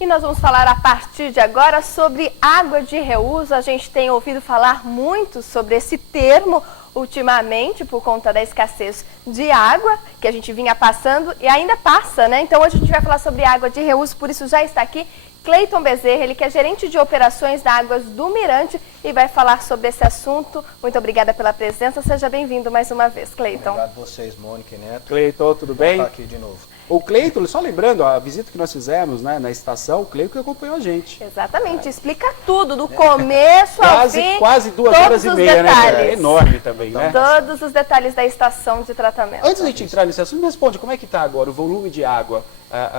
E nós vamos falar a partir de agora sobre água de reuso. A gente tem ouvido falar muito sobre esse termo ultimamente por conta da escassez de água que a gente vinha passando e ainda passa, né? Então hoje a gente vai falar sobre água de reuso, por isso já está aqui Cleiton Bezerra, ele que é gerente de operações da Águas do Mirante e vai falar sobre esse assunto. Muito obrigada pela presença, seja bem-vindo mais uma vez, Cleiton. Obrigado a vocês, Mônica e Neto. Cleiton, tudo bem? Vou estar aqui de novo. O Cleiton, só lembrando, a visita que nós fizemos, né, na estação, o Cleiton que acompanhou a gente. Exatamente, explica tudo, do começo ao fim. Quase 2 horas e meia, detalhes. né? É enorme também, né? Todos os detalhes da estação de tratamento. Antes de a gente entrar nesse assunto, me responde, como é que está agora o volume de água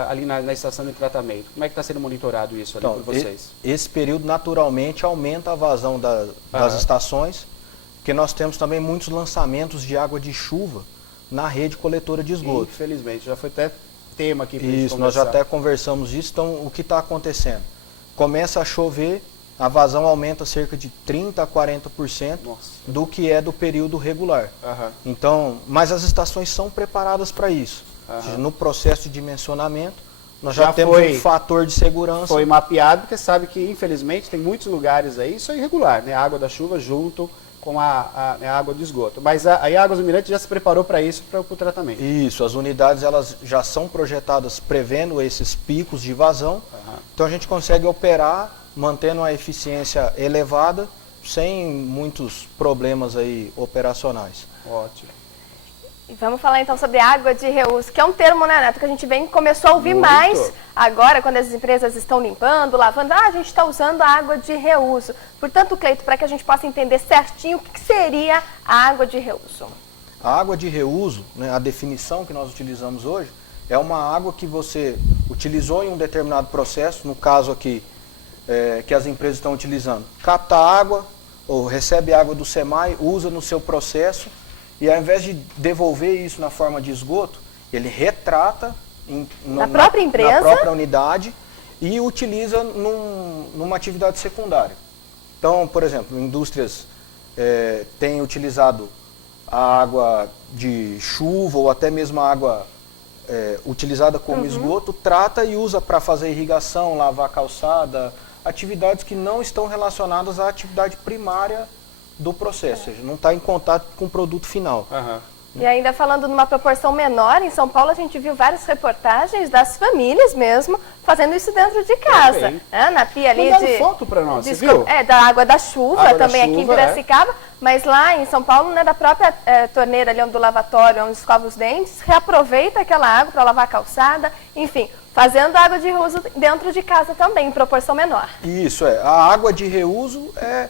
ali na estação de tratamento? Como é que está sendo monitorado isso ali por vocês? Esse período, naturalmente, aumenta a vazão das estações, porque nós temos também muitos lançamentos de água de chuva na rede coletora de esgoto. Infelizmente, já foi até tema aqui para a gente Isso, nós já até conversamos disso. Então, o que está acontecendo? Começa a chover, a vazão aumenta cerca de 30% a 40% do que é do período regular. Então, mas as estações são preparadas para isso. Ou seja, no processo de dimensionamento, nós já temos um fator de segurança. Foi mapeado, porque sabe que, infelizmente, tem muitos lugares aí, isso é irregular, né? A água da chuva junto com a água do esgoto. Mas a Águas do Mirante já se preparou para isso, para o tratamento. Isso, as unidades elas já são projetadas prevendo esses picos de vazão. Então a gente consegue operar mantendo a eficiência elevada, sem muitos problemas aí operacionais. Ótimo. E vamos falar então sobre água de reuso, que é um termo, né, Neto, que a gente começou a ouvir mais agora, quando as empresas estão limpando, lavando, a gente está usando a água de reuso. Portanto, Cleiton, para que a gente possa entender certinho o que seria a água de reuso. A água de reuso, né, a definição que nós utilizamos hoje, é uma água que você utilizou em um determinado processo, no caso aqui, que as empresas estão utilizando. Capta água, ou recebe água do SEMAI, usa no seu processo, e ao invés de devolver isso na forma de esgoto, ele retrata na própria empresa, na própria unidade e utiliza numa atividade secundária. Então, por exemplo, indústrias têm utilizado a água de chuva ou até mesmo a água utilizada como esgoto, trata e usa para fazer irrigação, lavar calçada, atividades que não estão relacionadas à atividade primária do processo, ou seja, não está em contato com o produto final. E ainda falando numa proporção menor, em São Paulo a gente viu várias reportagens das famílias mesmo fazendo isso dentro de casa. Né? Na pia ali de foto para nós, você viu? Da água da chuva, também aqui em Piracicaba, mas lá em São Paulo, né, da própria torneira ali do lavatório, onde escova os dentes, reaproveita aquela água para lavar a calçada, enfim, fazendo água de reuso dentro de casa também, em proporção menor. Isso, a água de reuso é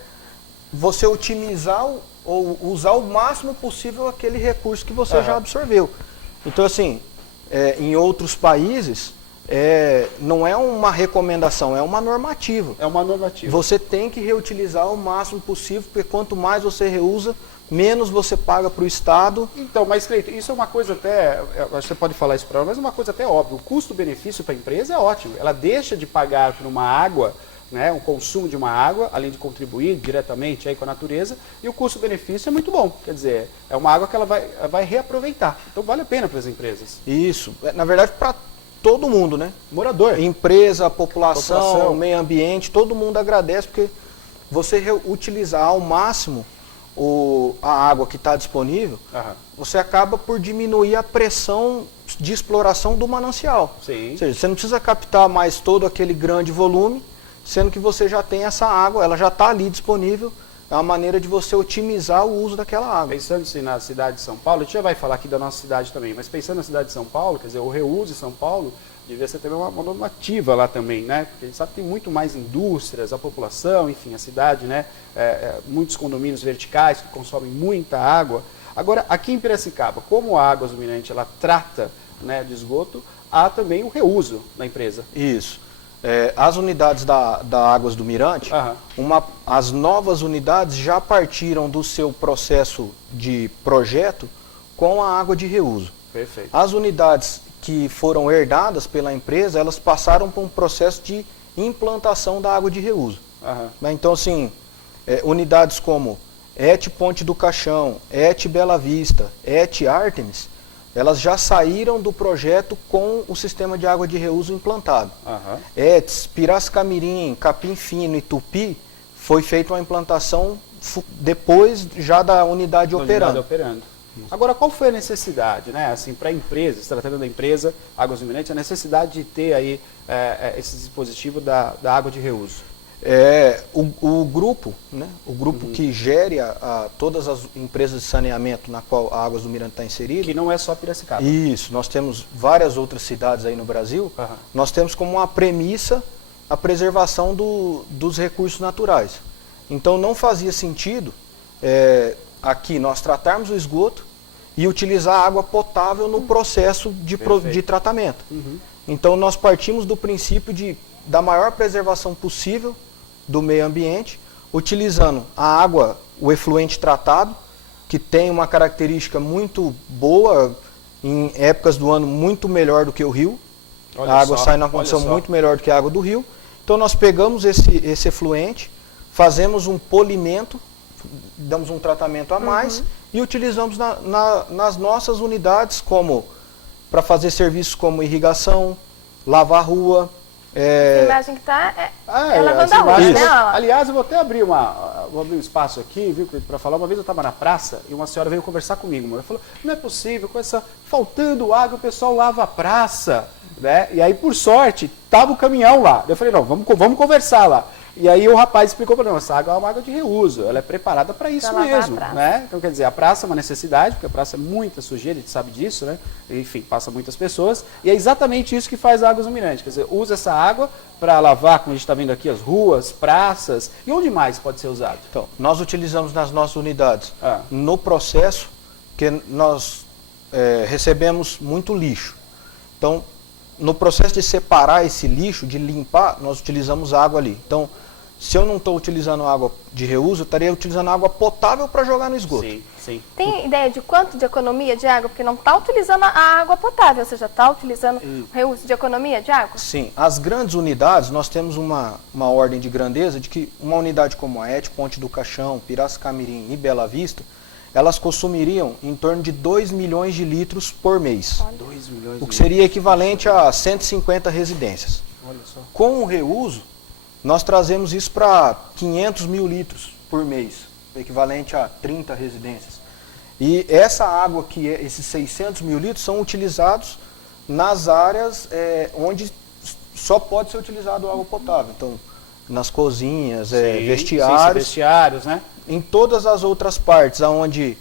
você otimizar ou usar o máximo possível aquele recurso que você já absorveu. Então, assim, em outros países, não é uma recomendação, é uma normativa. É uma normativa. Você tem que reutilizar o máximo possível, porque quanto mais você reusa, menos você paga para o Estado. Então, mas Cleiton, isso é uma coisa até, acho que você pode falar isso para nós, mas é uma coisa até óbvia. O custo-benefício para a empresa é ótimo. Ela deixa de pagar por uma água, né, um consumo de uma água, além de contribuir diretamente aí com a natureza, e o custo-benefício é muito bom. Quer dizer, é uma água que ela vai reaproveitar. Então vale a pena para as empresas. Isso. Na verdade, para todo mundo, né? Morador. Empresa, população, meio ambiente, todo mundo agradece, porque você utilizar ao máximo a água que está disponível, você acaba por diminuir a pressão de exploração do manancial. Sim. Ou seja, você não precisa captar mais todo aquele grande volume, sendo que você já tem essa água, ela já está ali disponível, é uma maneira de você otimizar o uso daquela água. Pensando assim na cidade de São Paulo, a gente já vai falar aqui da nossa cidade também, mas pensando na cidade de São Paulo, quer dizer, o reuso em São Paulo devia ser também uma normativa lá também, né? Porque a gente sabe que tem muito mais indústrias, a população, enfim, a cidade, né? Muitos condomínios verticais que consomem muita água. Agora, aqui em Piracicaba, como a Águas do Mirante ela trata, né, de esgoto, há também o reuso na empresa. Isso. As unidades da Águas do Mirante, as novas unidades já partiram do seu processo de projeto com a água de reuso. Perfeito. As unidades que foram herdadas pela empresa, elas passaram por um processo de implantação da água de reuso. Então, assim, unidades como ET Ponte do Caixão, ET Bela Vista, ET Ártemis, elas já saíram do projeto com o sistema de água de reuso implantado. Aham. Etes, Piracicamirim, Capim Fino e Tupi, foi feita uma implantação depois já da unidade operando. Agora, qual foi a necessidade, né, assim, para a empresa, se tratando da empresa Águas do Mirante, a necessidade de ter aí esse dispositivo da água de reuso? O grupo, né, o grupo que gere todas as empresas de saneamento na qual a Águas do Mirante está inserida. Que não é só Piracicaba. Isso, nós temos várias outras cidades aí no Brasil. Nós temos como uma premissa a preservação dos recursos naturais. Então não fazia sentido aqui nós tratarmos o esgoto e utilizar a água potável no processo de tratamento. Então nós partimos do princípio da maior preservação possível do meio ambiente, utilizando a água, o efluente tratado, que tem uma característica muito boa, em épocas do ano muito melhor do que o rio. A água sai numa condição muito melhor do que a água do rio. Então nós pegamos esse efluente, fazemos um polimento, damos um tratamento a mais e utilizamos nas nossas unidades para fazer serviços como irrigação, lavar a rua. A imagem que está é lavando a rua, né? Aliás, eu vou até abrir um espaço aqui, viu, para falar. Uma vez eu estava na praça e uma senhora veio conversar comigo. Ela falou, não é possível, faltando água, o pessoal lava a praça. Né? E aí, por sorte, estava o caminhão lá. Eu falei, não, vamos conversar lá. E aí o rapaz explicou para nós, essa água é uma água de reuso, ela é preparada para isso mesmo, né? Então, quer dizer, a praça é uma necessidade, porque a praça é muita sujeira, a gente sabe disso, né? Enfim, passa muitas pessoas, e é exatamente isso que faz a Águas do Mirante, quer dizer, usa essa água para lavar, como a gente está vendo aqui, as ruas, praças, e onde mais pode ser usado? Então, nós utilizamos nas nossas unidades, no processo, que nós recebemos muito lixo. Então, no processo de separar esse lixo, de limpar, nós utilizamos água ali. Então, se eu não estou utilizando água de reuso, eu estaria utilizando água potável para jogar no esgoto. Sim, sim. Tem ideia de quanto de economia de água? Porque não está utilizando a água potável, você já está utilizando reuso de economia de água? Sim. As grandes unidades, nós temos uma ordem de grandeza de que uma unidade como a ET, Ponte do Caixão, Piracicamirim e Bela Vista, elas consumiriam em torno de 2 milhões de litros por mês. 2 milhões o que seria equivalente a 150 residências. Olha só. Com o reuso, nós trazemos isso para 500 mil litros por mês, equivalente a 30 residências. E essa água, esses 600 mil litros, são utilizados nas áreas onde só pode ser utilizado água potável. Então, nas cozinhas, vestiários, né? Em todas as outras partes onde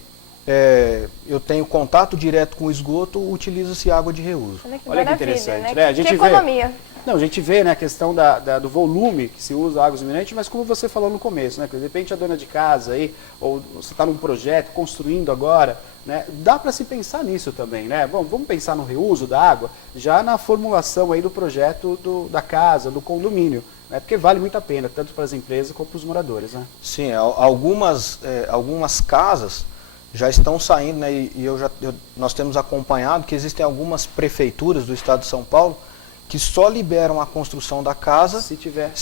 eu tenho contato direto com o esgoto, utiliza-se água de reuso. Olha que interessante, né? A gente economia. Não, a gente vê, né, a questão do volume que se usa Águas do Mirante, mas como você falou no começo, né, que de repente a dona de casa aí, ou você está num projeto, construindo agora, né, dá para se pensar nisso também, né? Bom, vamos pensar no reuso da água, já na formulação aí do projeto da casa, do condomínio, né, porque vale muito a pena, tanto para as empresas como para os moradores, né? Sim, algumas casas já estão saindo, né, e nós temos acompanhado que existem algumas prefeituras do estado de São Paulo que só liberam a construção da casa se tiver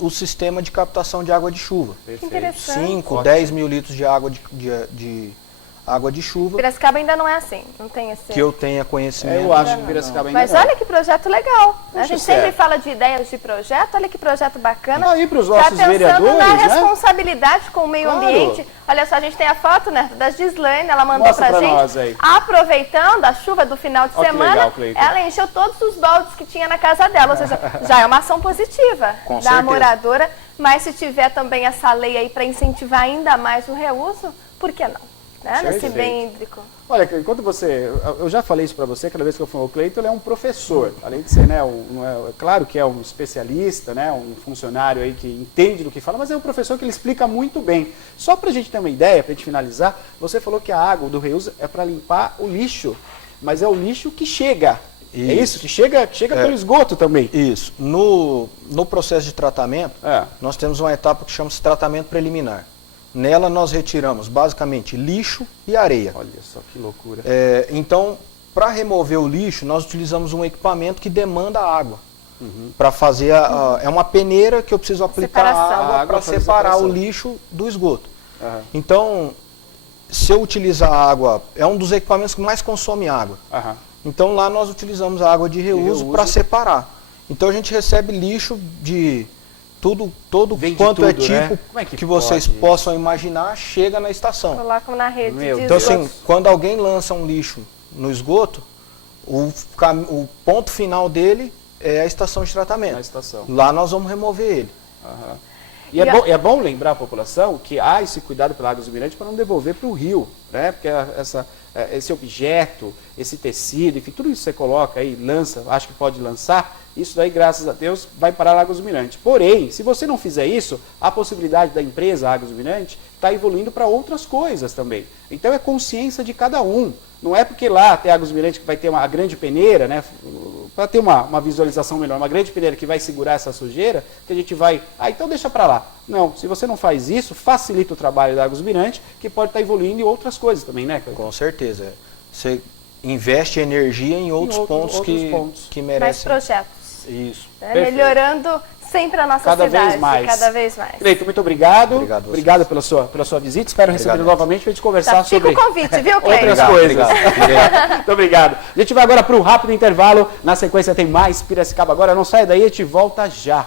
o sistema de captação de água de chuva. Que interessante. 5, 10 mil litros de água de água de chuva. Piracicaba ainda não é assim, não tem esse... Que eu tenha conhecimento. Eu acho que Piracicaba ainda Mas não. olha que projeto legal. A gente sempre fala de ideias de projeto, olha que projeto bacana. Aí para os nossos pensando vereadores, na né? responsabilidade com o meio ambiente. Olha só, a gente tem a foto, né, da Gislaine, ela mandou Mostra pra pra gente. nós aí. Aproveitando a chuva do final de Ó, que semana, legal, Cleiton. ela encheu todos os baldes que tinha na casa dela. Ou seja, já é uma ação positiva Com da certeza. moradora. Mas se tiver também essa lei aí para incentivar ainda mais o reuso, por que não? Né? Nesse bem hídrico. Olha, enquanto eu já falei isso para você, cada vez que eu falo, o Cleiton, ele é um professor, além de ser, né, claro que é um especialista, né, um funcionário aí que entende do que fala, mas é um professor que ele explica muito bem. Só para a gente ter uma ideia, para a gente finalizar, você falou que a água do reuso é para limpar o lixo, mas é o lixo que chega. Isso. É isso? Que chega pelo esgoto também. Isso. No processo de tratamento, nós temos uma etapa que chama-se tratamento preliminar. Nela nós retiramos basicamente lixo e areia. Olha só que loucura. Então, para remover o lixo, nós utilizamos um equipamento que demanda água. Para fazer, é uma peneira que eu preciso aplicar água para separar o lixo do esgoto. Então, se eu utilizar a água, é um dos equipamentos que mais consome água. Aham. Então lá nós utilizamos a água de reuso para separar. Então a gente recebe lixo de todo Vem de quanto tudo, é tipo né? Como é que vocês pode possam imaginar, chega na estação. Colocam na rede Meu de Então Deus. assim, quando alguém lança um lixo no esgoto, o ponto final dele é a estação de tratamento. Na estação. Lá nós vamos remover ele. Aham. E é bom lembrar a população que há esse cuidado pela Águas do Mirante para não devolver para o rio, né? Porque esse objeto, esse tecido, enfim, tudo isso que você coloca aí, lança, acho que pode lançar, isso daí, graças a Deus, vai parar na Águas do Mirante. Porém, se você não fizer isso, a possibilidade da empresa Águas do Mirante está evoluindo para outras coisas também. Então é consciência de cada um. Não é porque lá tem Águas do Mirante que vai ter uma grande peneira, né? Para ter uma visualização melhor, uma grande peneira que vai segurar essa sujeira, que a gente vai, então deixa para lá. Não, se você não faz isso, facilita o trabalho da Águas do Mirante, que pode estar evoluindo em outras coisas também, né, Cleiton? Com certeza. Você investe energia em outros pontos que mais merecem. projetos. Isso. Né? Perfeito. Melhorando sempre a nossa Cada cidade. vez mais. Cada vez mais. Cleiton, muito obrigado. Obrigado pela sua visita. Espero receber novamente para a gente conversar Já fica sobre o convite, viu, Cleiton? outras coisas. Muito obrigado. A gente vai agora para um rápido intervalo. Na sequência tem mais Piracicaba Agora. Não saia daí, a gente volta já.